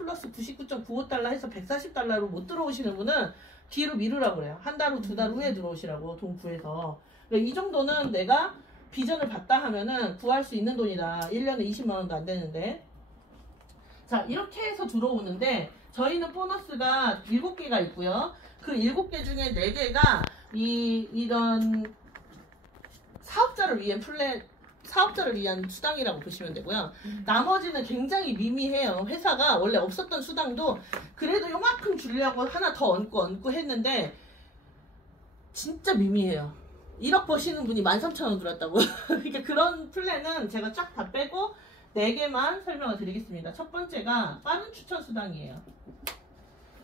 플러스 99.95달러 해서 140달러로 못 들어오시는 분은 뒤로 미루라고 그래요. 한 달 후, 두 달 후에 들어오시라고 돈 구해서. 그러니까 이 정도는 내가 비전을 봤다 하면은 구할 수 있는 돈이다. 1년에 20만 원도 안 되는데. 자, 이렇게 해서 들어오는데 저희는 보너스가 7개가 있고요. 그 7개 중에 4개가 이런 사업자를 위한 수당이라고 보시면 되고요. 나머지는 굉장히 미미해요. 회사가 원래 없었던 수당도 그래도 요만큼 주려고 하나 더 얹고 했는데 진짜 미미해요. 1억 버시는 분이 13,000원 들었다고. 그러니까 그런 플랜은 제가 쫙 다 빼고 4개만 설명을 드리겠습니다. 첫 번째가 빠른 추천 수당이에요.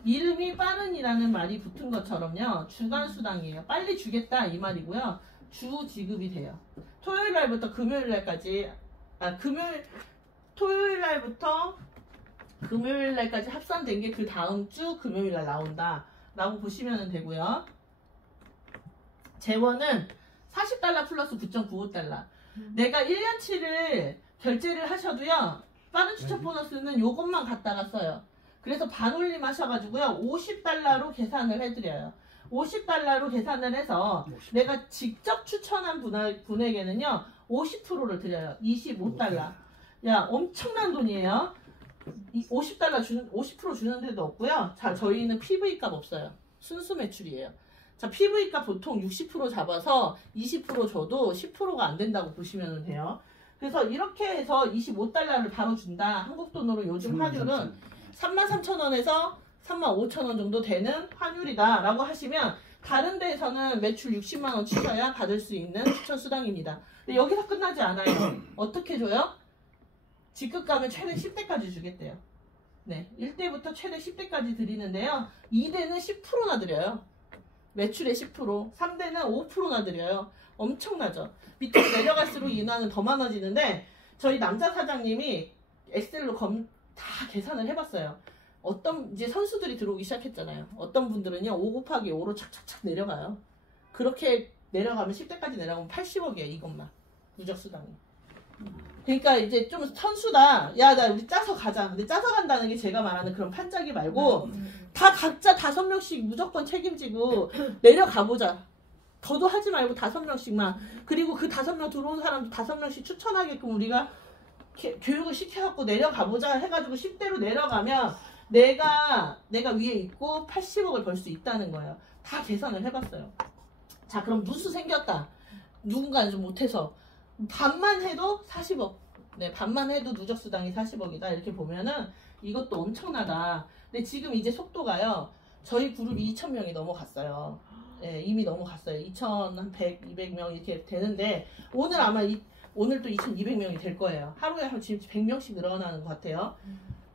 이름이 빠른이라는 말이 붙은 것처럼요. 주간 수당이에요. 빨리 주겠다 이 말이고요. 주 지급이 돼요. 토요일 날부터 금요일 날까지 토요일 날부터 금요일 날까지 합산된 게 그 다음 주 금요일 날 나온다 라고 보시면 되고요. 재원은 40달러 플러스 9.95달러. 내가 1년치를 결제를 하셔도요. 빠른 추천 보너스는 요것만 갖다가 써요. 그래서 반올림 하셔가지고요. 50달러로 계산을 해드려요. 50달러로 계산을 해서 50. 내가 직접 추천한 분에게는요 50%를 드려요. 25달러. 야, 엄청난 돈이에요. 50달러 50% 주는 데도 없고요. 자, 저희는 PV 값 없어요. 순수 매출이에요. 자, PV 값 보통 60% 잡아서 20% 줘도 10%가 안 된다고 보시면 돼요. 그래서 이렇게 해서 25달러를 바로 준다. 한국 돈으로 요즘 환율은 33,000원에서 35,000원 정도 되는 환율이다 라고 하시면 다른 데에서는 매출 60만원 치셔야 받을 수 있는 추천 수당입니다. 근데 여기서 끝나지 않아요. 어떻게 줘요? 직급 가면 최대 10대까지 주겠대요. 네, 1대부터 최대 10대까지 드리는데요. 2대는 10%나 드려요. 매출의 10%, 3대는 5%나 드려요. 엄청나죠? 밑으로 내려갈수록 인하는 더 많아지는데 저희 남자 사장님이 엑셀로 다 계산을 해봤어요. 어떤 이제 선수들이 들어오기 시작했잖아요. 어떤 분들은요 5 곱하기 5로 착착착 내려가요. 그렇게 내려가면 10대까지 내려가면 80억이에요. 이것만 누적수당이. 그러니까 이제 좀 선수다. 야, 나 우리 짜서 가자. 근데 짜서 간다는 게 제가 말하는 그런 판짜기 말고 다 각자 5명씩 무조건 책임지고 내려가보자. 더도 하지 말고 5명씩만. 그리고 그 5명 들어온 사람도 5명씩 추천하게끔 우리가 교육을 시켜갖고 내려가보자 해가지고 10대로 내려가면 내가 위에 있고 80억을 벌 수 있다는 거예요. 다 계산을 해봤어요. 자, 그럼 누수 생겼다. 누군가는 좀 못해서 반만 해도 40억. 네, 반만 해도 누적수당이 40억이다. 이렇게 보면은 이것도 엄청나다. 근데 지금 이제 속도가요. 저희 그룹이 2,000명이 넘어갔어요. 네, 이미 넘어갔어요. 2,100, 200명 이렇게 되는데 오늘 아마 오늘 또 2,200명이 될 거예요. 하루에 한 지금 100명씩 늘어나는 것 같아요.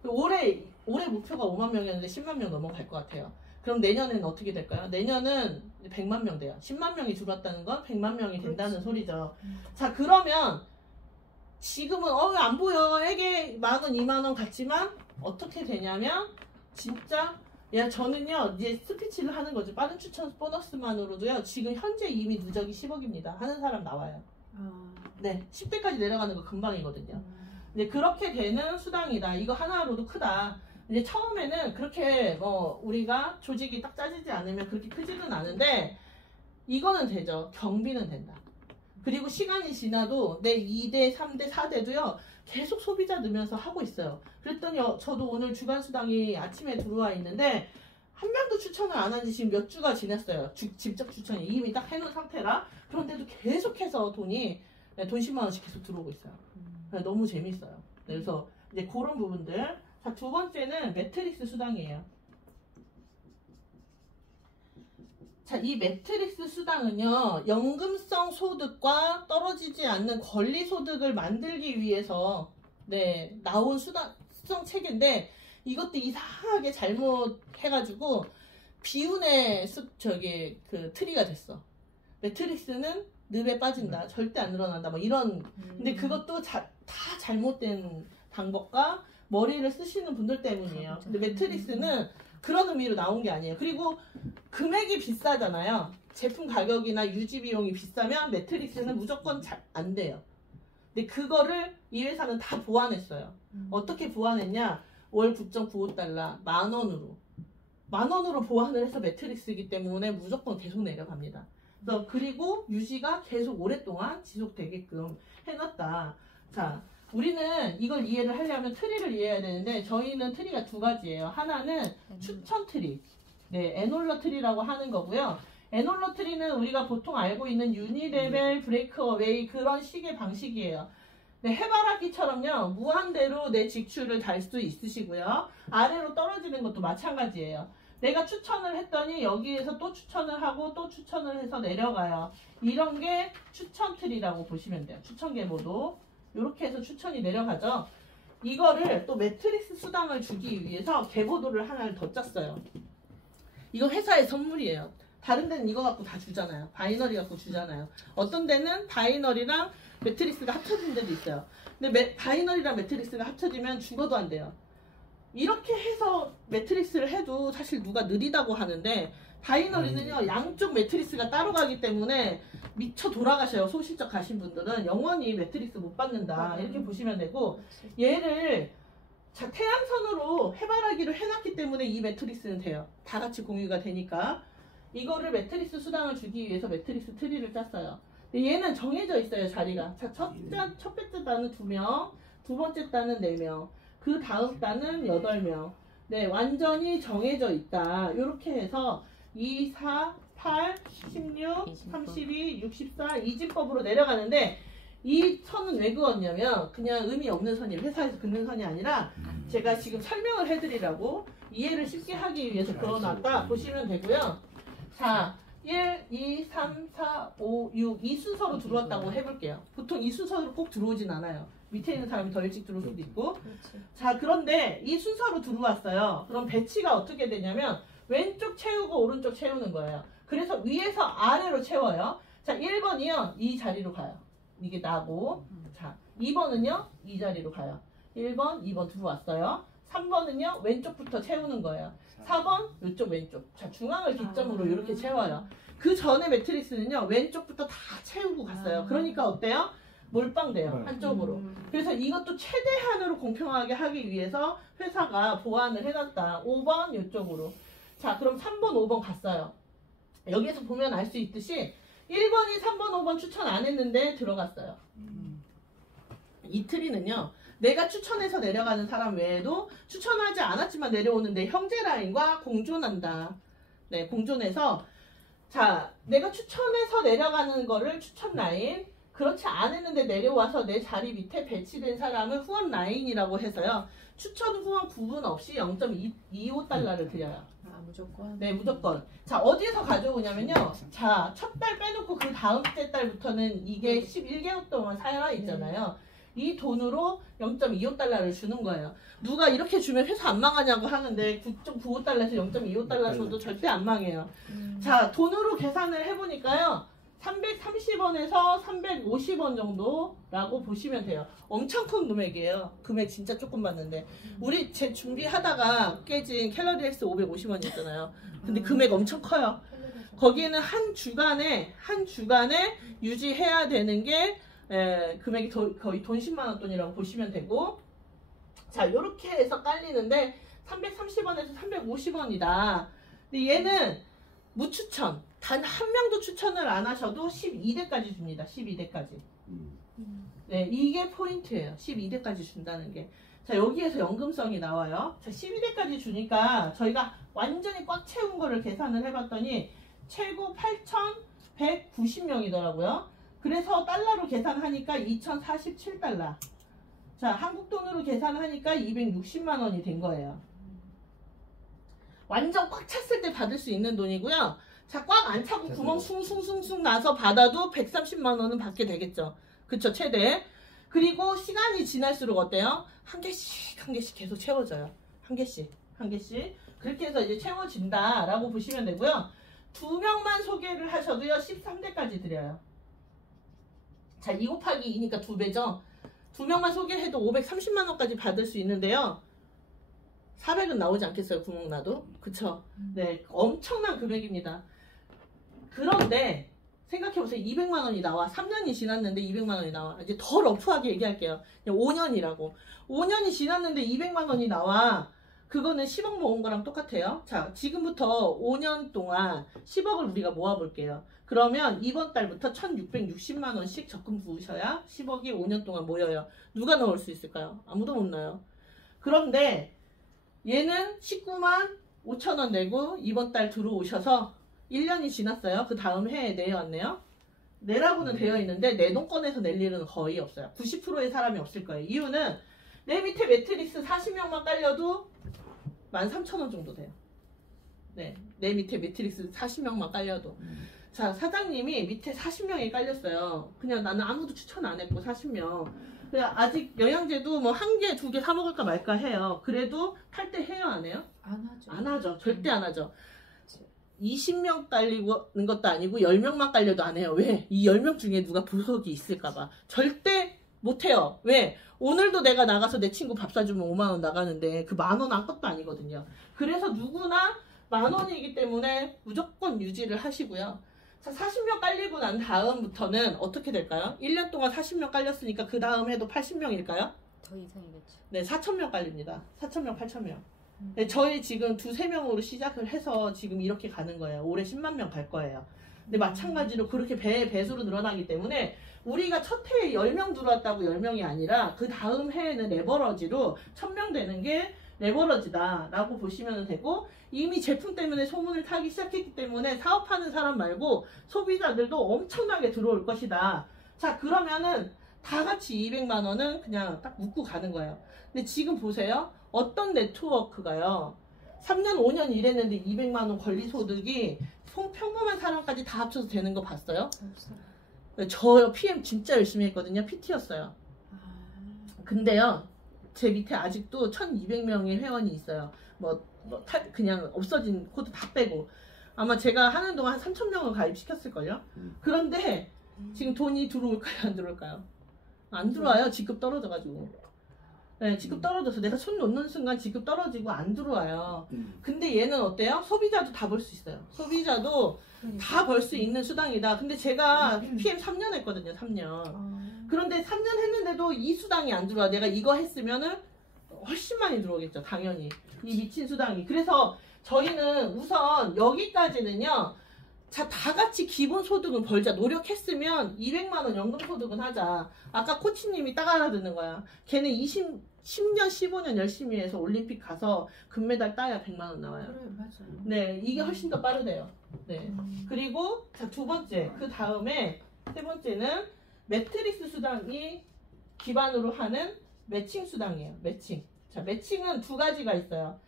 올해 목표가 5만 명이었는데 10만 명 넘어갈 것 같아요. 그럼 내년에는 어떻게 될까요? 내년은 100만 명 돼요. 10만 명이 줄었다는 건 100만 명이 된다는 소리죠. 자, 그러면 지금은 왜 안 보여? 회계 만원, 2만원 같지만 어떻게 되냐면 진짜 저는요 이제 스피치를 하는 거죠. 빠른 추천 보너스만으로도요 지금 현재 이미 누적이 10억입니다. 하는 사람 나와요. 네, 10대까지 내려가는 거 금방이거든요. 근데 그렇게 되는 수당이다. 이거 하나로도 크다. 이제 처음에는 그렇게 우리가 조직이 딱 짜지지 않으면 그렇게 크지는 않은데 이거는 되죠. 경비는 된다. 그리고 시간이 지나도 내 2대, 3대, 4대도요 계속 소비자 늘면서 하고 있어요. 그랬더니 저도 오늘 주간수당이 아침에 들어와 있는데 한 명도 추천을 안 한 지 지금 몇 주가 지났어요. 직접 추천이 이미 딱 해놓은 상태라. 그런데도 계속해서 돈 10만 원씩 계속 들어오고 있어요. 너무 재밌어요. 그래서 이제 그런 부분들. 자, 두 번째는 매트릭스 수당이에요. 자, 이 매트릭스 수당은요, 연금성 소득과 떨어지지 않는 권리 소득을 만들기 위해서 나온 수당 체계인데 이것도 이상하게 잘못해가지고 비운의 트리가 됐어. 매트릭스는 늪에 빠진다. 절대 안 늘어난다. 뭐 이런. 근데 그것도 다 잘못된 방법과 머리를 쓰시는 분들 때문이에요. 근데 매트릭스는 그런 의미로 나온 게 아니에요. 그리고 금액이 비싸잖아요. 제품 가격이나 유지 비용이 비싸면 매트릭스는 무조건 잘 안 돼요. 근데 그거를 이 회사는 다 보완했어요. 어떻게 보완했냐? 월 9.95달러, 만 원으로 보완을 해서 매트릭스이기 때문에 무조건 계속 내려갑니다. 그리고 유지가 계속 오랫동안 지속되게끔 해놨다. 자, 우리는 이걸 이해를 하려면 트리를 이해해야 되는데 저희는 트리가 두 가지예요. 하나는 추천 트리, 네, 에놀러 트리라고 하는 거고요. 에놀러 트리는 우리가 보통 알고 있는 유니레벨 브레이크 어웨이 그런 식의 방식이에요. 네, 해바라기처럼요, 무한대로 내 직출을 달 수 있으시고요. 아래로 떨어지는 것도 마찬가지예요. 내가 추천을 했더니 여기에서 또 추천을 하고 또 추천을 해서 내려가요. 이런 게 추천 트리라고 보시면 돼요. 추천 계보도 이렇게 해서 추천이 내려가죠. 이거를 또 매트릭스 수당을 주기 위해서 계보도를 하나를 더 짰어요. 이거 회사의 선물이에요. 다른 데는 이거 갖고 다 주잖아요. 바이너리 갖고 주잖아요. 어떤 데는 바이너리랑 매트릭스가 합쳐진 데도 있어요. 근데 바이너리랑 매트릭스가 합쳐지면 죽어도 안 돼요. 이렇게 해서 매트릭스를 해도 사실 누가 느리다고 하는데 바이너리는요, 양쪽 매트릭스가 따로 가기 때문에 미쳐 돌아가셔요. 소실적 가신 분들은 영원히 매트릭스 못 받는다, 이렇게 보시면 되고, 얘를 자 태양선으로 해바라기를 해놨기 때문에 이 매트릭스는 돼요. 다 같이 공유가 되니까. 이거를 매트릭스 수당을 주기 위해서 매트릭스 트리를 짰어요. 얘는 정해져 있어요, 자리가. 자, 첫 번째 단은 2명, 두 번째 단은 4명, 그 다음 단은 8명. 네, 완전히 정해져 있다. 이렇게 해서 2, 4, 8, 16, 32, 64 이진법으로 내려가는데, 이 선은 왜 그었냐면 그냥 의미 없는 선이 회사에서 긋는 선이 아니라 제가 지금 설명을 해드리라고 이해를 쉽게 하기 위해서 그어놨다 보시면 되고요. 자, 1, 2, 3, 4, 5, 6 이 순서로 들어왔다고 해볼게요. 보통 이 순서로 꼭 들어오진 않아요. 밑에 있는 사람이 더 일찍 들어올 수도 있고. 자, 그런데 이 순서로 들어왔어요. 그럼 배치가 어떻게 되냐면 왼쪽 채우고 오른쪽 채우는 거예요. 그래서 위에서 아래로 채워요. 자, 1번이요, 이 자리로 가요. 이게 나고. 자, 2번은요, 이 자리로 가요. 1번, 2번 들어왔어요. 3번은요, 왼쪽부터 채우는 거예요. 4번, 이쪽 왼쪽. 자, 중앙을 기점으로 이렇게 채워요. 그 전에 매트릭스는요, 왼쪽부터 다 채우고 갔어요. 그러니까 어때요? 몰빵돼요, 한쪽으로. 그래서 이것도 최대한으로 공평하게 하기 위해서 회사가 보완을 해놨다. 5번 이쪽으로. 자, 그럼 3번, 5번 갔어요. 여기에서 보면 알 수 있듯이 1번이 3번, 5번 추천 안 했는데 들어갔어요. 이 트리는요, 내가 추천해서 내려가는 사람 외에도 추천하지 않았지만 내려오는 내 형제 라인과 공존한다. 네, 공존해서, 자, 내가 추천해서 내려가는 거를 추천 라인, 그렇지 않았는데 내려와서 내 자리 밑에 배치된 사람을 후원 라인이라고 해서요, 추천 후원 구분 없이 0.25달러를 드려요. 무조건? 네, 무조건. 자, 어디에서 가져오냐면요, 자, 첫 달 빼놓고 그 다음 달부터는 이게 11개월 동안 살아 있잖아요. 이 돈으로 0.25달러를 주는 거예요. 누가 이렇게 주면 회사 안 망하냐고 하는데 9.95달러에서 0.25달러 줘도 절대 안 망해요. 자, 돈으로 계산을 해보니까요, 330원에서 350원 정도라고 보시면 돼요. 엄청 큰 금액이에요. 금액 진짜 조금 받는데. 우리 제 준비하다가 깨진 캘러리 헬스 550원 있잖아요. 근데 금액 엄청 커요. 거기에는 한 주간에 유지해야 되는 게 금액이 거의 돈 10만 원 돈이라고 보시면 되고, 자, 요렇게 해서 깔리는데 330원에서 350원이다. 근데 얘는 무추천, 단 한 명도 추천을 안 하셔도 12대까지 줍니다. 12대까지. 네, 이게 포인트예요. 12대까지 준다는 게. 자, 여기에서 연금성이 나와요. 자, 12대까지 주니까 저희가 완전히 꽉 채운 거를 계산을 해봤더니 최고 8,190명이더라고요. 그래서 달러로 계산하니까 2,047달러. 자, 한국 돈으로 계산하니까 260만 원이 된 거예요. 완전 꽉 찼을 때 받을 수 있는 돈이고요. 자, 꽉 안 차고 구멍 숭숭숭숭 나서 받아도 130만 원은 받게 되겠죠. 그쵸, 최대. 그리고 시간이 지날수록 어때요? 한 개씩 계속 채워져요. 한 개씩. 그렇게 해서 이제 채워진다라고 보시면 되고요. 2명만 소개를 하셔도요, 13대까지 드려요. 자, 2 곱하기 2니까 2배죠. 2명만 소개해도 530만 원까지 받을 수 있는데요. 400은 나오지 않겠어요, 구멍 나도? 그쵸? 네, 엄청난 금액입니다. 그런데 생각해보세요. 200만 원이 나와. 3년이 지났는데 200만 원이 나와. 이제 더 러프하게 얘기할게요. 5년이라고. 5년이 지났는데 200만 원이 나와. 그거는 10억 모은 거랑 똑같아요. 자, 지금부터 5년 동안 10억을 우리가 모아볼게요. 그러면 이번 달부터 1660만 원씩 적금 부으셔야 10억이 5년 동안 모여요. 누가 넣을 수 있을까요? 아무도 못 넣어요. 그런데 얘는 19만 5천 원 내고 이번 달 들어오셔서 1년이 지났어요. 그 다음 해에 내왔네요. 내라고는 되어 있는데 내 돈 꺼내서 낼 일은 거의 없어요. 90%의 사람이 없을 거예요. 이유는 내 밑에 매트리스 40명만 깔려도 13,000원 정도 돼요. 네, 내 밑에 매트리스 40명만 깔려도. 자, 사장님이 밑에 40명이 깔렸어요. 그냥 나는 아무도 추천 안 했고 40명. 그냥 아직 영양제도 뭐 한 개, 두 개 사 먹을까 말까 해요. 그래도 탈 때 해요, 안 해요? 안 하죠. 안 하죠. 절대 안 하죠. 20명 깔리는 것도 아니고 10명만 깔려도 안 해요. 왜? 이 10명 중에 누가 보석이 있을까봐. 절대 못 해요. 왜? 오늘도 내가 나가서 내 친구 밥 사주면 5만 원 나가는데 그 만 원 아무것도 아니거든요. 그래서 누구나 만 원이기 때문에 무조건 유지를 하시고요. 자, 40명 깔리고 난 다음부터는 어떻게 될까요? 1년 동안 40명 깔렸으니까 그 다음 해도 80명일까요? 더 이상이겠죠. 네, 4,000명 깔립니다. 4,000명, 8,000명. 네, 저희 지금 2~3명으로 시작을 해서 지금 이렇게 가는 거예요. 올해 10만 명 갈 거예요. 근데 마찬가지로 그렇게 배수로 늘어나기 때문에 우리가 첫 해에 10명 들어왔다고 10명이 아니라 그 다음 해에는 레버러지로 1000명 되는 게 레버러지다 라고 보시면 되고, 이미 제품 때문에 소문을 타기 시작했기 때문에 사업하는 사람 말고 소비자들도 엄청나게 들어올 것이다. 자, 그러면은 다 같이 200만 원은 그냥 딱 묶고 가는 거예요. 근데 지금 보세요. 어떤 네트워크가요. 3년, 5년 일했는데 200만 원 권리소득이 평범한 사람까지 다 합쳐서 되는 거 봤어요? 없어요. 저 PM 진짜 열심히 했거든요. PT였어요. 근데요. 제 밑에 아직도 1200명의 회원이 있어요. 그냥 없어진 코드 다 빼고. 아마 제가 하는 동안 한 3000명을 가입시켰을걸요? 그런데 지금 돈이 들어올까요? 안 들어올까요? 안 들어와요. 지급 떨어져가지고. 네, 지급 떨어져서 내가 손 놓는 순간 지급 떨어지고 안 들어와요. 근데 얘는 어때요? 소비자도 다 벌 수 있어요. 소비자도 다 벌 수 있는 수당이다. 근데 제가 PM 3년 했거든요. 3년. 그런데 3년 했는데도 이 수당이 안 들어와. 내가 이거 했으면은 훨씬 많이 들어오겠죠. 당연히. 이 미친 수당이. 그래서 저희는 우선 여기까지는요. 자, 다 같이 기본 소득은 벌자. 노력했으면 200만 원 연금 소득은 하자. 아까 코치님이 딱 알아듣는 거야. 걔는 10년, 15년 열심히 해서 올림픽 가서 금메달 따야 100만 원 나와요. 그래, 맞아요. 네, 이게 훨씬 더 빠르대요. 네. 그리고 자, 두 번째. 그 다음에 세 번째는 매트릭스 수당이 기반으로 하는 매칭 수당이에요. 매칭. 자, 매칭은 두 가지가 있어요.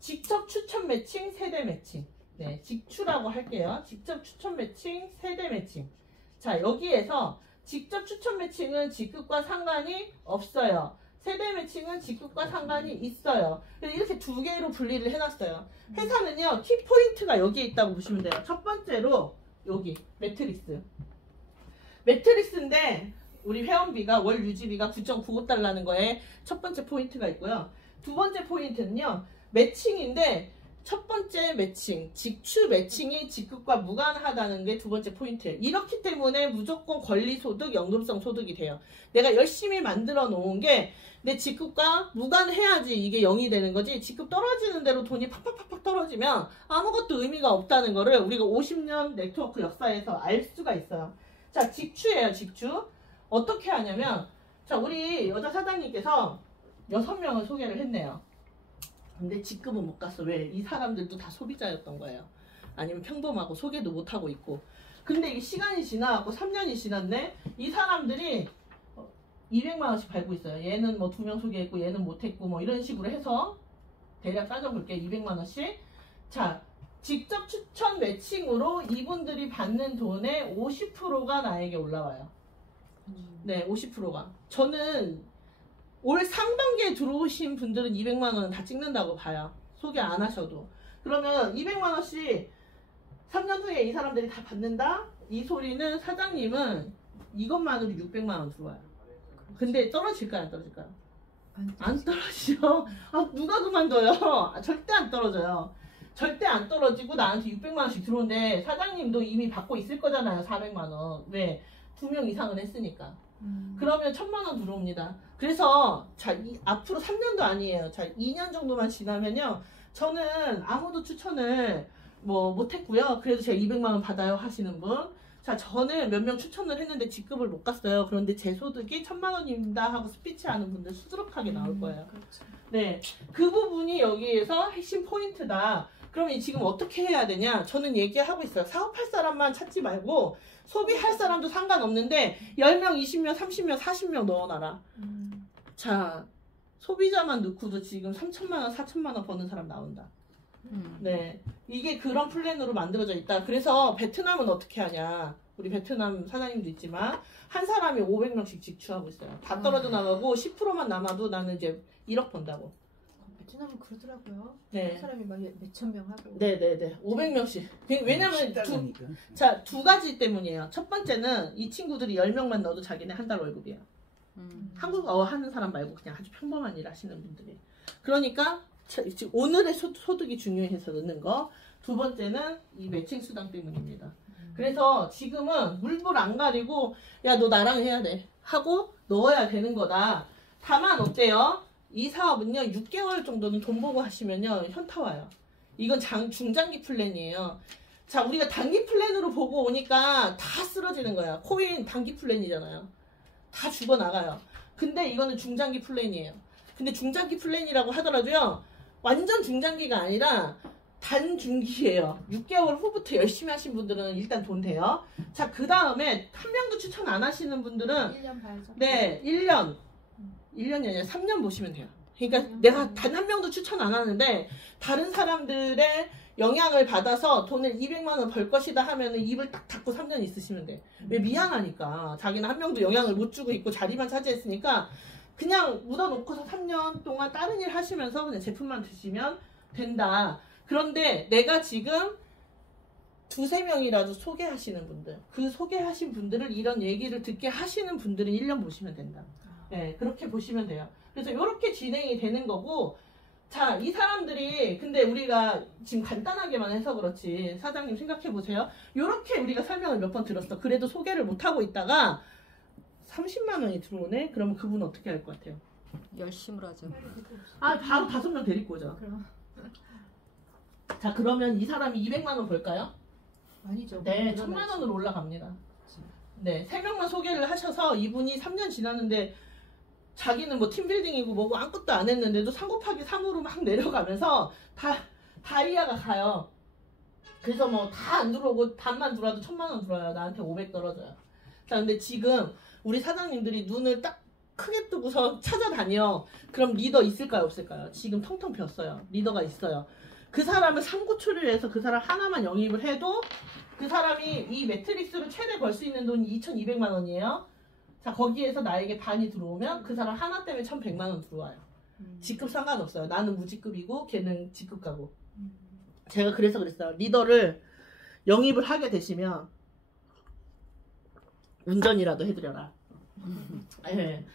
직접 추천 매칭, 세대 매칭. 네, 직추라고 할게요. 직접 추천 매칭, 세대 매칭. 자, 여기에서 직접 추천 매칭은 직급과 상관이 없어요. 세대 매칭은 직급과 상관이 있어요. 이렇게 두 개로 분리를 해놨어요. 회사는요, 키포인트가 여기에 있다고 보시면 돼요. 첫 번째로 여기 매트릭스. 매트릭스인데 우리 회원비가 월 유지비가 9.95달러라는 거에 첫 번째 포인트가 있고요. 두 번째 포인트는요, 매칭인데 첫 번째 매칭, 직추 매칭이 직급과 무관하다는 게 두 번째 포인트예요. 이렇기 때문에 무조건 권리소득, 연금성 소득이 돼요. 내가 열심히 만들어 놓은 게 내 직급과 무관해야지 이게 0이 되는 거지, 직급 떨어지는 대로 돈이 팍팍팍팍 떨어지면 아무것도 의미가 없다는 거를 우리가 50년 네트워크 역사에서 알 수가 있어요. 자, 직추예요, 직추. 어떻게 하냐면, 자, 우리 여자 사장님께서 6명을 소개를 했네요. 근데 직급은 못 갔어. 왜? 이 사람들도 다 소비자였던 거예요. 아니면 평범하고 소개도 못하고 있고. 근데 이게 시간이 지나고 3년이 지났네? 이 사람들이 200만 원씩 벌고 있어요. 얘는 뭐 2명 소개했고 얘는 못했고 뭐 이런 식으로 해서 대략 따져볼게요. 200만 원씩. 자, 직접 추천 매칭으로 이분들이 받는 돈의 50%가 나에게 올라와요. 네, 50%가. 저는 올 상반기에 들어오신 분들은 200만 원은 다 찍는다고 봐요. 소개 안 하셔도. 그러면 200만 원씩 3년 후에 이 사람들이 다 받는다? 이 소리는 사장님은 이것만으로 600만 원 들어와요. 근데 떨어질까요? 안 떨어질까요? 안 떨어지죠. 아, 누가 그만둬요? 절대 안 떨어져요. 절대 안 떨어지고 나한테 600만 원씩 들어오는데 사장님도 이미 받고 있을 거잖아요. 400만 원. 왜? 2명 이상은 했으니까. 그러면 1000만 원 들어옵니다. 그래서 자, 앞으로 3년도 아니에요. 자, 2년 정도만 지나면요. 저는 아무도 추천을 뭐 못했고요. 그래도 제가 200만 원 받아요 하시는 분. 자, 저는 몇 명 추천을 했는데 직급을 못 갔어요. 그런데 제 소득이 1000만 원입니다 하고 스피치 하는 분들 수두룩하게 나올 거예요. 그렇죠. 네, 그 부분이 여기에서 핵심 포인트다. 그러면 지금 어떻게 해야 되냐? 저는 얘기하고 있어요. 사업할 사람만 찾지 말고 소비할 사람도 상관없는데 10명, 20명, 30명, 40명 넣어놔라. 자, 소비자만 넣고도 지금 3천만 원, 4천만 원 버는 사람 나온다. 네, 이게 그런 플랜으로 만들어져 있다. 그래서 베트남은 어떻게 하냐? 우리 베트남 사장님도 있지만 한 사람이 500명씩 직추하고 있어요. 다 떨어져 나가고 10%만 남아도 나는 이제 1억 번다고. 베트남은 그러더라고요. 네. 한 사람이 막 몇천 명 하고. 네네네. 500명씩. 왜냐면 두 가지 때문이에요. 첫 번째는 이 친구들이 10명만 넣어도 자기네 한 달 월급이야. 한국어 하는 사람 말고 그냥 아주 평범한 일 하시는 분들이. 그러니까 지금 오늘의 소득이 중요해서 넣는 거. 두 번째는 이 매칭 수당 때문입니다. 그래서 지금은 물불 안 가리고 야, 너 나랑 해야 돼 하고 넣어야 되는 거다. 다만 어때요? 이 사업은요 6개월 정도는 돈 보고 하시면요 현타 와요. 이건 중장기 플랜이에요. 자, 우리가 단기 플랜으로 보고 오니까 다 쓰러지는 거야. 코인 단기 플랜이잖아요. 다 죽어나가요. 근데 이거는 중장기 플랜이에요. 근데 중장기 플랜이라고 하더라도요 완전 중장기가 아니라 단중기예요. 6개월 후부터 열심히 하신 분들은 일단 돈 돼요. 자, 그 다음에 한 명도 추천 안 하시는 분들은 1년 봐야죠. 네, 1년이 아니라 3년 보시면 돼요. 그러니까 내가 단 한 명도 추천 안 하는데 다른 사람들의 영향을 받아서 돈을 200만 원 벌 것이다 하면은 입을 딱 닫고 3년 있으시면 돼. 왜? 미안하니까. 자기는 한 명도 영향을 못 주고 있고 자리만 차지했으니까 그냥 묻어놓고서 3년 동안 다른 일 하시면서 그냥 제품만 드시면 된다. 그런데 내가 지금 2-3명이라도 소개하시는 분들, 그 소개하신 분들을 이런 얘기를 듣게 하시는 분들은 1년 보시면 된다. 네, 그렇게 보시면 돼요. 그래서 이렇게 진행이 되는 거고, 자, 이 사람들이, 근데 우리가 지금 간단하게만 해서 그렇지, 사장님 생각해 보세요. 이렇게 우리가 설명을 몇 번 들었어. 그래도 소개를 못하고 있다가 30만 원이 들어오네? 그러면 그분 어떻게 할 것 같아요? 열심을 하죠. 아, 바로 5명 데리고 오죠. 그럼. 자, 그러면 이 사람이 200만 원 벌까요? 아니죠. 네, 1000만 원으로 올라갑니다. 네, 3명만 소개를 하셔서 이분이 3년 지났는데 자기는 뭐 팀빌딩이고 뭐고 아무것도 안 했는데도 3 곱하기 3으로 막 내려가면서 다이아가 가요. 그래서 뭐 다 안 들어오고 반만 들어와도 1000만 원 들어와요. 나한테 500 떨어져요. 자, 근데 지금 우리 사장님들이 눈을 딱 크게 뜨고서 찾아다녀. 그럼 리더 있을까요? 없을까요? 지금 텅텅 비었어요. 리더가 있어요. 그 사람을 삼고초를 해서 그 사람 하나만 영입을 해도 그 사람이 이 매트릭스로 최대 벌 수 있는 돈이 2200만 원이에요. 자, 거기에서 나에게 반이 들어오면 그 사람 하나 때문에 1100만 원 들어와요. 직급 상관없어요. 나는 무직급이고 걔는 직급 가고. 제가 그래서 그랬어요. 리더를 영입을 하게 되시면 운전이라도 해드려라. 네.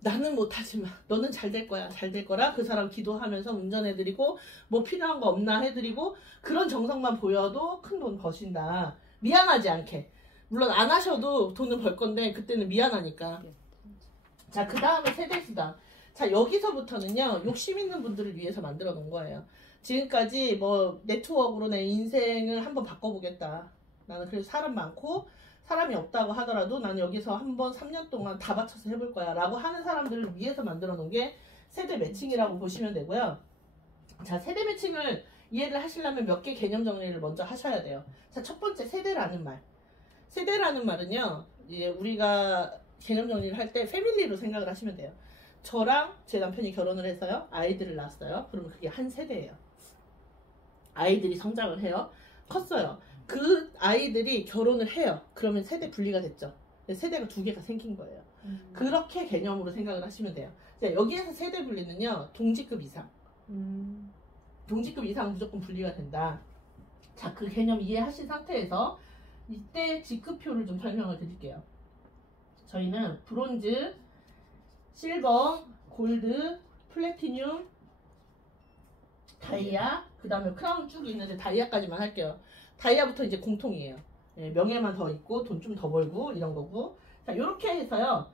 나는 못하지만 너는 잘 될 거야. 잘 될 거라 그 사람 기도하면서 운전해드리고 뭐 필요한 거 없나 해드리고 그런 정성만 보여도 큰 돈 버신다. 미안하지 않게. 물론 안 하셔도 돈은 벌 건데 그때는 미안하니까. 자, 그 다음에 세대수당. 자, 여기서부터는요 욕심 있는 분들을 위해서 만들어 놓은 거예요. 지금까지 뭐 네트워크로 내 인생을 한번 바꿔보겠다. 나는 그래서 사람 많고 사람이 없다고 하더라도 나는 여기서 한번 3년 동안 다 바쳐서 해볼 거야 라고 하는 사람들을 위해서 만들어 놓은 게 세대 매칭이라고 보시면 되고요. 자, 세대 매칭을 이해를 하시려면 몇 개 개념 정리를 먼저 하셔야 돼요. 자, 첫 번째 세대라는 말. 세대라는 말은요, 이제 우리가 개념 정리를 할 때 패밀리로 생각을 하시면 돼요. 저랑 제 남편이 결혼을 해서요, 아이들을 낳았어요. 그러면 그게 한 세대예요. 아이들이 성장을 해요. 컸어요. 그 아이들이 결혼을 해요. 그러면 세대 분리가 됐죠. 세대가 2개가 생긴 거예요. 그렇게 개념으로 생각을 하시면 돼요. 자, 여기에서 세대 분리는요, 동직급 이상. 동직급 이상은 무조건 분리가 된다. 자, 그 개념 이해하신 상태에서 이때 직급표를 좀 설명을 드릴게요. 저희는 브론즈, 실버, 골드, 플래티늄, 다이아, 그 다음에 크라운 쭉 있는데 다이아까지만 할게요. 다이아부터 이제 공통이에요. 예, 명예만 더 있고 돈 좀 더 벌고 이런 거고. 자, 요렇게 해서요.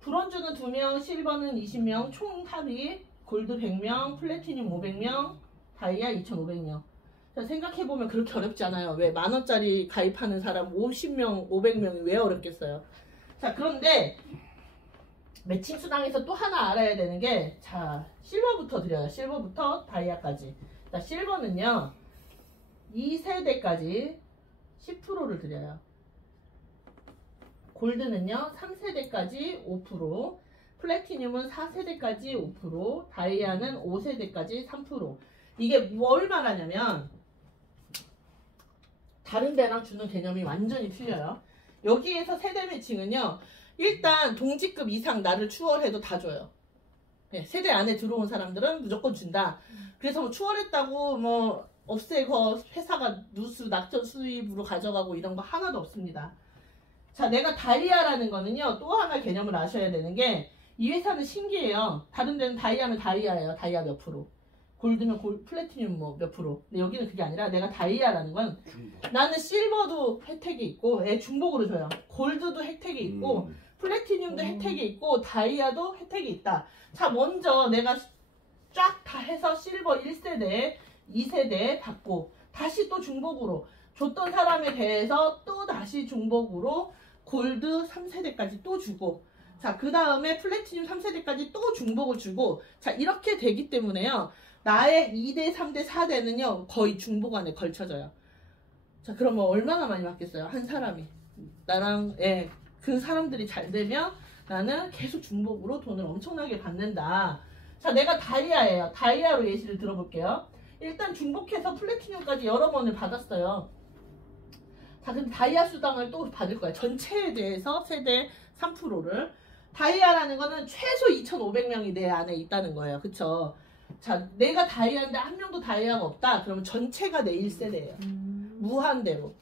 브론즈는 2명, 실버는 20명, 총 합이 골드 100명, 플래티늄 500명, 다이아 2,500명. 자, 생각해보면 그렇게 어렵지 않아요. 왜? 10,000원짜리 가입하는 사람 50명, 500명이 왜 어렵겠어요? 자, 그런데 매칭 수당에서 또 하나 알아야 되는 게, 자, 실버부터 드려요. 실버부터 다이아까지. 자, 실버는요, 2세대까지 10%를 드려요. 골드는요, 3세대까지 5%, 플래티늄은 4세대까지 5%, 다이아는 5세대까지 3%. 이게 뭘 말하냐면, 다른 데랑 주는 개념이 완전히 틀려요. 여기에서 세대 매칭은요, 일단 동지급 이상 나를 추월해도 다 줘요. 네, 세대 안에 들어온 사람들은 무조건 준다. 그래서 뭐 추월했다고 뭐 없애고 회사가 누수 낙전 수입으로 가져가고 이런 거 하나도 없습니다. 자, 내가 다이아라는 거는요, 또 하나 개념을 아셔야 되는 게, 이 회사는 신기해요. 다른 데는 다이아면 다이아예요. 다이아 몇 프로. 골드면 플래티늄 뭐 몇 프로. 근데 여기는 그게 아니라 내가 다이아라는 건 나는 실버도 혜택이 있고, 중복으로 줘요. 골드도 혜택이 있고, 플래티늄도 혜택이 있고, 다이아도 혜택이 있다. 자, 먼저 내가 쫙 다 해서 실버 1세대, 2세대 받고, 다시 또 중복으로 줬던 사람에 대해서 또 다시 중복으로 골드 3세대까지 또 주고, 자, 그 다음에 플래티늄 3세대까지 또 중복을 주고, 자, 이렇게 되기 때문에요. 나의 2대, 3대, 4대는요, 거의 중복 안에 걸쳐져요. 자, 그러면 얼마나 많이 받겠어요? 한 사람이. 나랑, 그 사람들이 잘 되면 나는 계속 중복으로 돈을 엄청나게 받는다. 자, 내가 다이아예요. 다이아로 예시를 들어볼게요. 일단 중복해서 플래티늄까지 여러 번을 받았어요. 자, 근데 다이아 수당을 또 받을 거야. 전체에 대해서 세대 3%를. 다이아라는 거는 최소 2,500명이 내 안에 있다는 거예요. 그쵸? 자, 내가 다이아인데 한 명도 다이아가 없다. 그러면 전체가 내 1세대예요. 무한대로.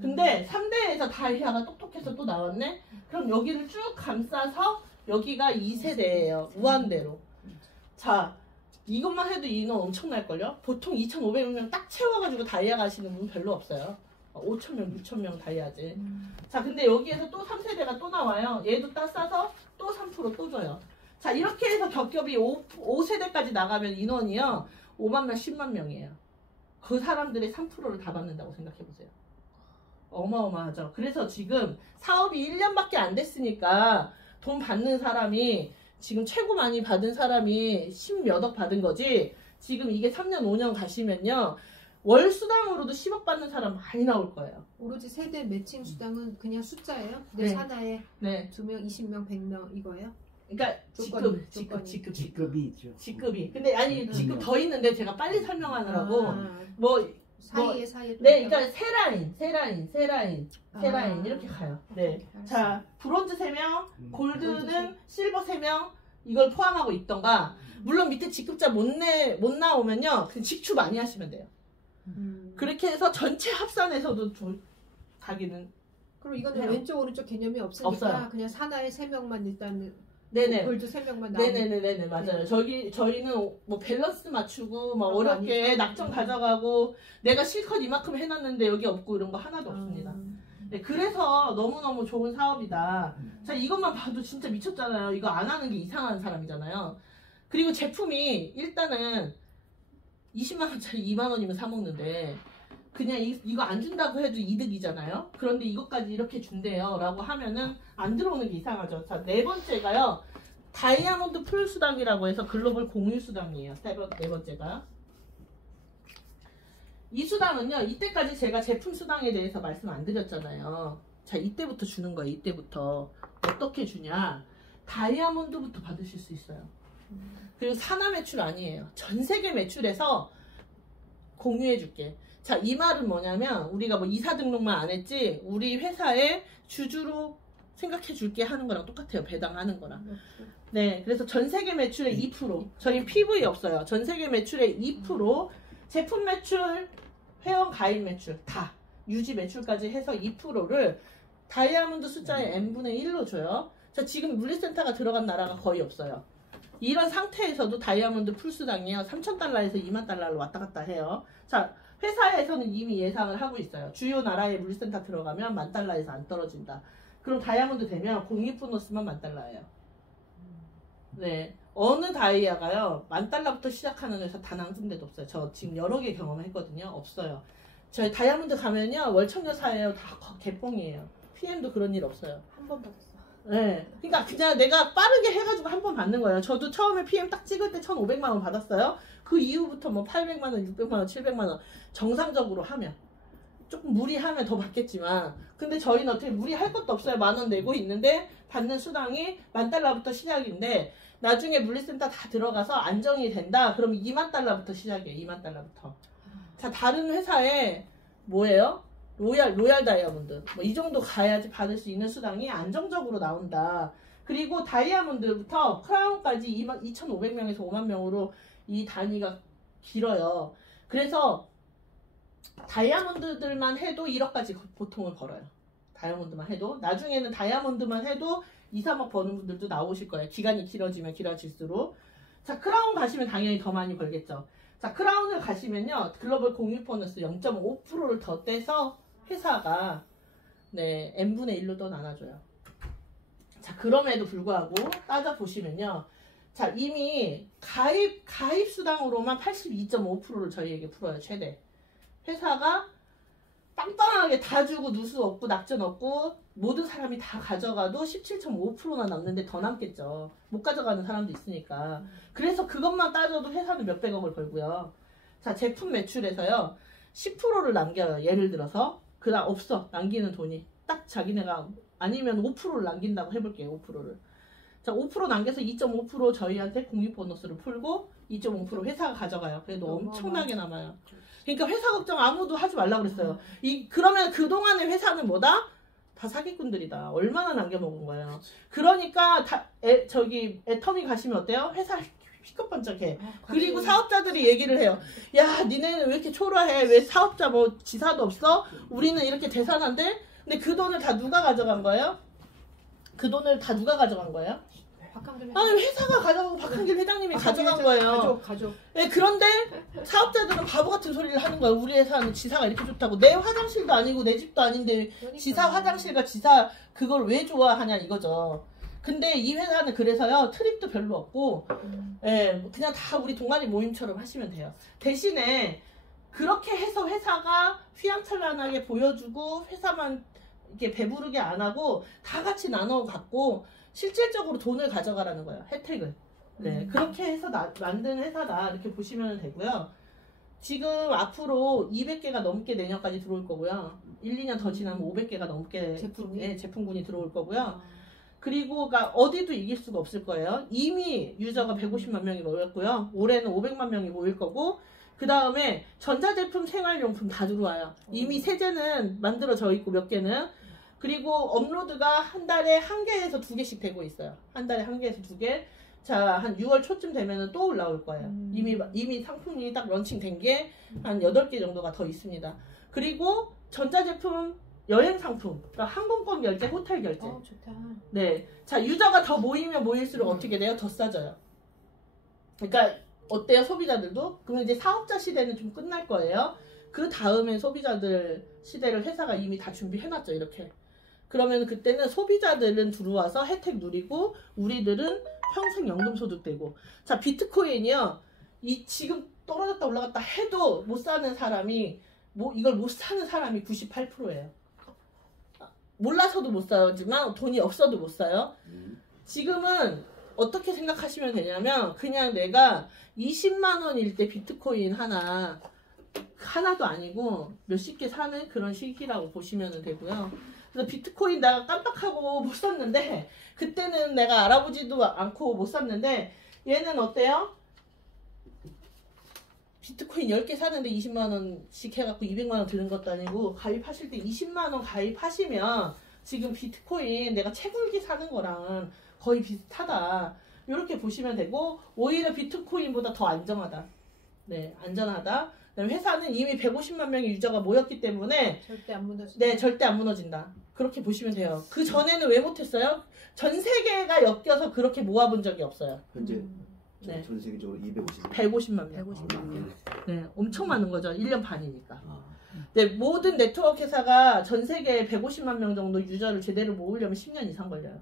근데 3대에서 다이아가 똑똑해서 또 나왔네? 그럼 여기를 쭉 감싸서 여기가 2세대예요. 무한대로. 자, 이것만 해도 인원 엄청날걸요? 보통 2,500명 딱 채워가지고 다이아 가시는 분 별로 없어요. 5,000명, 6,000명 다이아지. 자, 근데 여기에서 또 3세대가 또 나와요. 얘도 딱 싸서 또 3% 또 줘요. 자, 이렇게 해서 겹겹이 5세대까지 나가면 인원이요, 5만 명, 10만 명이에요. 그 사람들의 3%를 다 받는다고 생각해보세요. 어마어마하죠. 그래서 지금 사업이 1년밖에 안 됐으니까 돈 받는 사람이, 지금 최고 많이 받은 사람이 10몇억 받은 거지, 지금 이게 3년, 5년 가시면요, 월 수당으로도 10억 받는 사람 많이 나올 거예요. 오로지 세대 매칭 수당은 그냥 숫자예요? 내 네. 산하에 네. 2명, 20명, 100명 이거예요? 그러니까 조건이. 직급이 있죠. 직급이. 근데 아니, 직급 더 있는데 제가 빨리 설명하느라고 뭐 사이에 네, 그러니까 세 라인 이렇게 가요. 네. 알았어요. 자, 브론즈 3명, 골드는 실버 3명, 이걸 포함하고 있던가, 물론 밑에 직급자 못 나오면요, 그냥 직추 많이 하시면 돼요. 그렇게 해서 전체 합산해서도 가기는. 그럼 이거는 해요. 왼쪽 오른쪽 개념이 없으니까 없어요. 그냥 산하에 3명만 일단 네네. 골드 3명만 나오면 네네네네, 맞아요. 저희는 뭐 밸런스 맞추고 막 그런 거 어렵게 아니죠? 낙점 가져가고 내가 실컷 이만큼 해놨는데 여기 없고 이런 거 하나도 없습니다. 네, 그래서 너무너무 좋은 사업이다. 자, 이것만 봐도 진짜 미쳤잖아요. 이거 안 하는 게 이상한 사람이잖아요. 그리고 제품이 일단은 20만원짜리 2만원이면 사먹는데, 그냥 이거 안 준다고 해도 이득이잖아요. 그런데 이것까지 이렇게 준대요 라고 하면은 안 들어오는 게 이상하죠. 자, 네 번째가요, 다이아몬드 풀 수당이라고 해서 글로벌 공유 수당이에요. 네 번째가. 이 수당은요, 이때까지 제가 제품 수당에 대해서 말씀 안 드렸잖아요. 자, 이때부터 주는 거예요. 이때부터. 어떻게 주냐, 다이아몬드부터 받으실 수 있어요. 그리고 산하 매출 아니에요. 전 세계 매출에서 공유해 줄게. 자, 이 말은 뭐냐면, 우리가 뭐 이사 등록만 안 했지, 우리 회사에 주주로 생각해 줄게 하는 거랑 똑같아요. 배당하는 거랑. 네, 그래서 전 세계 매출의 2%. 저희 PV 없어요. 전 세계 매출의 2%, 제품 매출, 회원 가입 매출, 다 유지 매출까지 해서 2%를 다이아몬드 숫자의 n분의 1로 줘요. 자, 지금 물리센터가 들어간 나라가 거의 없어요. 이런 상태에서도 다이아몬드 풀수당이요 3,000달러에서 2만 달러로 왔다 갔다 해요. 자, 회사에서는 이미 예상을 하고 있어요. 주요 나라의 물류센터 들어가면 10,000달러에서 안 떨어진다. 그럼 다이아몬드 되면 공익 보너스만 10,000달러예요. 네, 어느 다이아가요 10,000달러부터 시작하는 회사 단 한 군데도 없어요. 저 지금 여러 개 경험했거든요. 없어요. 저희 다이아몬드 가면요 월천여사예요. 다 개뻥이에요. PM도 그런 일 없어요. 한 번 받았어. 네, 그러니까 그냥 내가 빠르게 해가지고 한 번 받는 거예요. 저도 처음에 PM 딱 찍을 때 1,500만 원 받았어요. 그 이후부터 뭐 800만 원, 600만 원, 700만 원 정상적으로 하면 조금 무리하면 더 받겠지만, 근데 저희는 어떻게 무리할 것도 없어요. 10,000원 내고 있는데 받는 수당이 10,000달러부터 시작인데 나중에 물류센터 다 들어가서 안정이 된다. 그럼 20,000달러부터 시작이에요. 20,000달러부터. 자, 다른 회사에 뭐예요? 로얄 다이아몬드 뭐 이 정도 가야지 받을 수 있는 수당이 안정적으로 나온다. 그리고 다이아몬드부터 크라운까지 2,500명에서 5만 명으로 이 단위가 길어요. 그래서 다이아몬드들만 해도 1억까지 보통은 벌어요. 다이아몬드만 해도. 나중에는 다이아몬드만 해도 2, 3억 버는 분들도 나오실 거예요. 기간이 길어지면 길어질수록. 자, 크라운 가시면 당연히 더 많이 벌겠죠. 자, 크라운을 가시면요 글로벌 공유 보너스 0.5%를 더 떼서 회사가 네 n분의 1로 더 나눠줘요. 자, 그럼에도 불구하고 따져보시면요, 자, 이미 가입 수당으로만 82.5%를 저희에게 풀어요. 최대. 회사가 빵빵하게 다 주고 누수 없고 낙전 없고 모든 사람이 다 가져가도 17.5%나 남는데 더 남겠죠. 못 가져가는 사람도 있으니까. 그래서 그것만 따져도 회사는 몇백억을 벌고요. 자, 제품 매출에서요 10%를 남겨요. 예를 들어서 그다음 없어 남기는 돈이 딱 자기네가 아니면 5%를 남긴다고 해볼게요. 5%를. 자, 5% 남겨서 2.5% 저희한테 공익 보너스를 풀고 2.5% 회사가 가져가요. 그래도 엄청나게 남아요. 그러니까 회사 걱정 아무도 하지 말라 그랬어요. 그러면 그동안의 회사는 뭐다? 다 사기꾼들이다. 얼마나 남겨먹은 거예요. 그러니까 애터미 가시면 어때요? 회사 휘껏번쩍해. 그리고 사업자들이 얘기를 해요. 야, 니네는 왜 이렇게 초라해? 왜 사업자 뭐 지사도 없어? 우리는 이렇게 대산한데? 근데 그 돈을 다 누가 가져간 거예요? 그 돈을 다 누가 가져간 거예요? 아니, 회사가 가져가고 박한길 회장님이 가져간 거예요. 가족. 네, 그런데 사업자들은 바보 같은 소리를 하는 거예요. 우리 회사는 지사가 이렇게 좋다고. 내 화장실도 아니고 내 집도 아닌데 그러니까. 지사 화장실과 지사 그걸 왜 좋아하냐 이거죠. 근데 이 회사는 그래서요 트립도 별로 없고 예, 그냥 다 우리 동아리 모임처럼 하시면 돼요. 대신에 그렇게 해서 회사가 휘황찬란하게 보여주고 회사만 이렇게 배부르게 안 하고 다 같이 나눠 갖고 실질적으로 돈을 가져가라는 거예요. 혜택을. 네, 그렇게 해서 만든 회사다 이렇게 보시면 되고요. 지금 앞으로 200개가 넘게 내년까지 들어올 거고요. 1, 2년 더 지나면 500개가 넘게 제품군이 들어올 거고요. 그리고 어디도 이길 수가 없을 거예요. 이미 유저가 150만 명이 모였고요. 올해는 500만 명이 모일 거고, 그 다음에 전자제품, 생활용품 다 들어와요. 이미 세제는 만들어져 있고 몇 개는. 그리고 업로드가 한 달에 1개에서 2개씩 되고 있어요. 한 달에 1개에서 2개. 자, 한 6월 초쯤 되면은 또 올라올 거예요. 이미 상품이 딱 런칭된 게 한 8개 정도가 더 있습니다. 그리고 전자제품, 여행 상품, 그러니까 항공권 결제, 호텔 결제. 좋다. 네. 자, 유저가 더 모이면 모일수록 어떻게 돼요? 더 싸져요. 그러니까 어때요? 소비자들도? 그러면 이제 사업자 시대는 좀 끝날 거예요. 그 다음에 소비자들 시대를 회사가 이미 다 준비해놨죠. 이렇게. 그러면 그때는 소비자들은 들어와서 혜택 누리고 우리들은 평생 연금소득 되고. 자, 비트코인이요. 지금 떨어졌다 올라갔다 해도 못 사는 사람이 이걸 못 사는 사람이 98%예요. 몰라서도 못 사지만 돈이 없어도 못 사요. 지금은 어떻게 생각하시면 되냐면 그냥 내가 20만 원일 때 비트코인 하나도 아니고 몇십 개 사는 그런 시기라고 보시면 되고요. 그래서 비트코인 내가 깜빡하고 못 샀는데 그때는 내가 알아보지도 않고 못 샀는데 얘는 어때요? 비트코인 10개 사는데 20만 원씩 해갖고 200만 원 드는 것도 아니고 가입하실 때 20만 원 가입하시면 지금 비트코인 내가 채굴기 사는 거랑 거의 비슷하다. 이렇게 보시면 되고 오히려 비트코인보다 더 안정하다. 네, 안전하다. 그다음에 회사는 이미 150만 명의 유저가 모였기 때문에 절대 안 무너진다. 네, 절대 안 무너진다. 그렇게 보시면 돼요. 그 전에는 왜 못했어요? 전 세계가 엮여서 그렇게 모아본 적이 없어요. 현재 네. 전 세계적으로 250만. 150만 명. 150만 명. 네, 엄청 많은 거죠. 1년 반이니까. 아, 네, 모든 네트워크 회사가 전 세계에 150만 명 정도 유저를 제대로 모으려면 10년 이상 걸려요.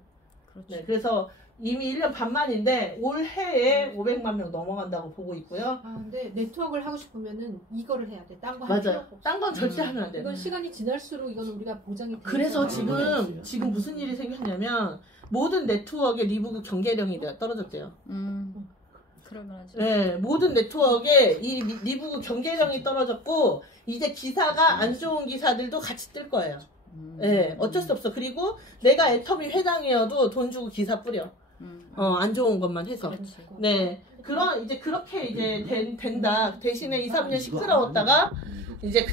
그렇죠. 네, 그래서 이미 1년 반 만인데 올해에 500만 명 넘어간다고 보고 있고요. 아 근데 네트워크를 하고 싶으면은 이거를 해야 돼. 딴 거 할 필요가 맞아요. 없어. 딴 건 절대 하면 안 돼요. 이건 시간이 지날수록 이건 우리가 보장이 돼. 그래서 있잖아. 지금 무슨 일이 생겼냐면 모든 네트워크의 리부구 경계령이 떨어졌대요. 그러면하지. 네, 모든 네트워크에 이 리부구 경계령이 떨어졌고 이제 기사가 안 좋은 기사들도 같이 뜰 거예요. 네, 어쩔 수 없어. 그리고 내가 애터미 회장이어도 돈 주고 기사 뿌려. 안 좋은 것만 해서. 그렇지. 네, 이제 그렇게 이제 된다. 대신에 2, 3년 시끄러웠다가 이제